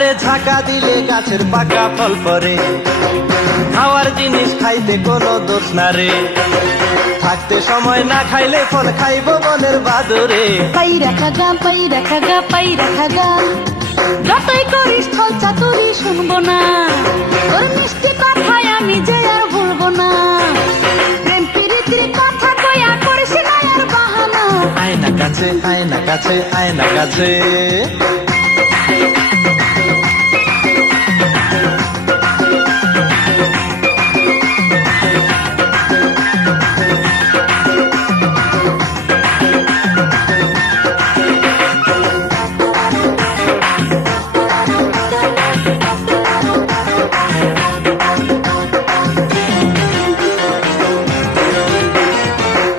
আরে ঝাঁকা দিলে গাছের পাকা ফল পরে, খাওয়ার জিনিস খাইতে কোনো দোষ না রে। থাকতে সময় না খাইলে ফল খাইব বনের বাদরে। পাইরা খাগা পাইরা খাগা পাইরা খাগা, যতই করিস ছল চাতুরি শুনবো না। তোর মিষ্টি কথায় আমি যে আর ভুলবো না। প্রেম প্রীতির কথা কইয়া করিস না আর বাহানা। আয়না কাছে আয়না কাছে আয়না কাছে।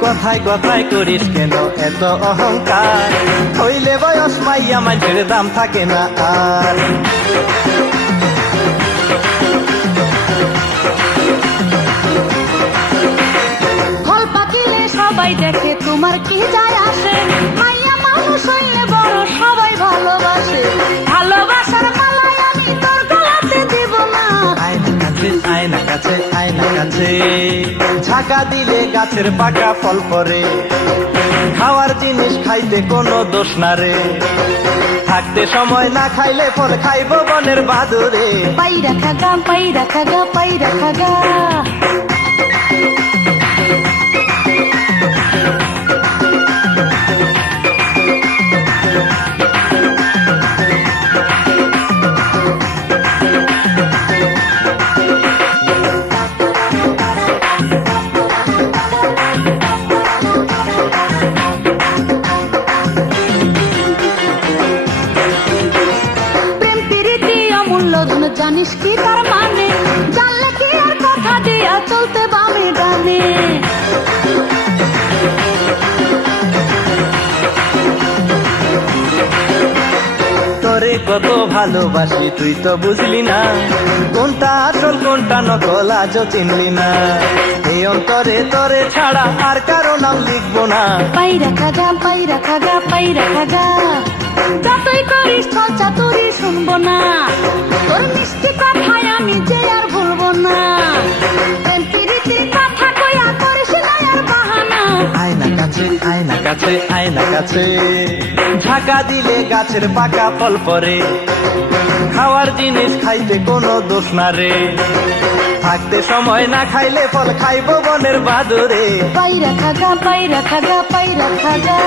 কথায় কথায় করিস কেন এত অহংকার, হইলে বয়স মাইয়া মানুষের দাম থাকে না আর। ফল পাকিলে সবাই দেখে তোমার কি যায় আসে। মাইয়া মানুষ হইলে বড় সবাই ভালোবাসে। ভালোবাসার মালায় আমি তোর গলাতে দিব না। আয়না কাছে আয়না কাছে আয়না কাছে। ঝাঁকা দিলে গাছের পাকা ফল পরে, খাওয়ার জিনিস খাইতে কোনো দোষ না রে। থাকতে সময় না খাইলে ফল খাইব বনের বাদরে। পাইরা খাগা পাইরা খাগা পাইরা খাগা। জানিস কি তার মানে, জানলে কি আর কথা দিয়া চলতে বামে ডানে। তোরে কত ভালোবাসি তুই তো বুঝলি না, কোনটা আসল কোনটা নকল আজও চিনলি না। এই অন্তরে তোরে ছাড়া আর কারো নাম লিখবো না। পাইরা খাগা পাইরা খাগা পাইরা খাগা, যতই করিস ছল চাতুরি শুনবো না। তোর মিষ্টি কথায় আমি যে আর ভুলবো না। প্রেম প্রীতির কথা কইয়া করিস না আর বাহানা। আয়না কাছে আয়না কাছে আয়না কাছে। ঝাঁকা দিলে গাছের পাকা ফল পরে, খাওয়ার জিনিস খাইতে কোনো দোষ না রে। থাকতে সময় না খাইলে ফল খাইব বনের বাদরে। পাইরা খাগা পাইরা খাগা পাইরা খাগা।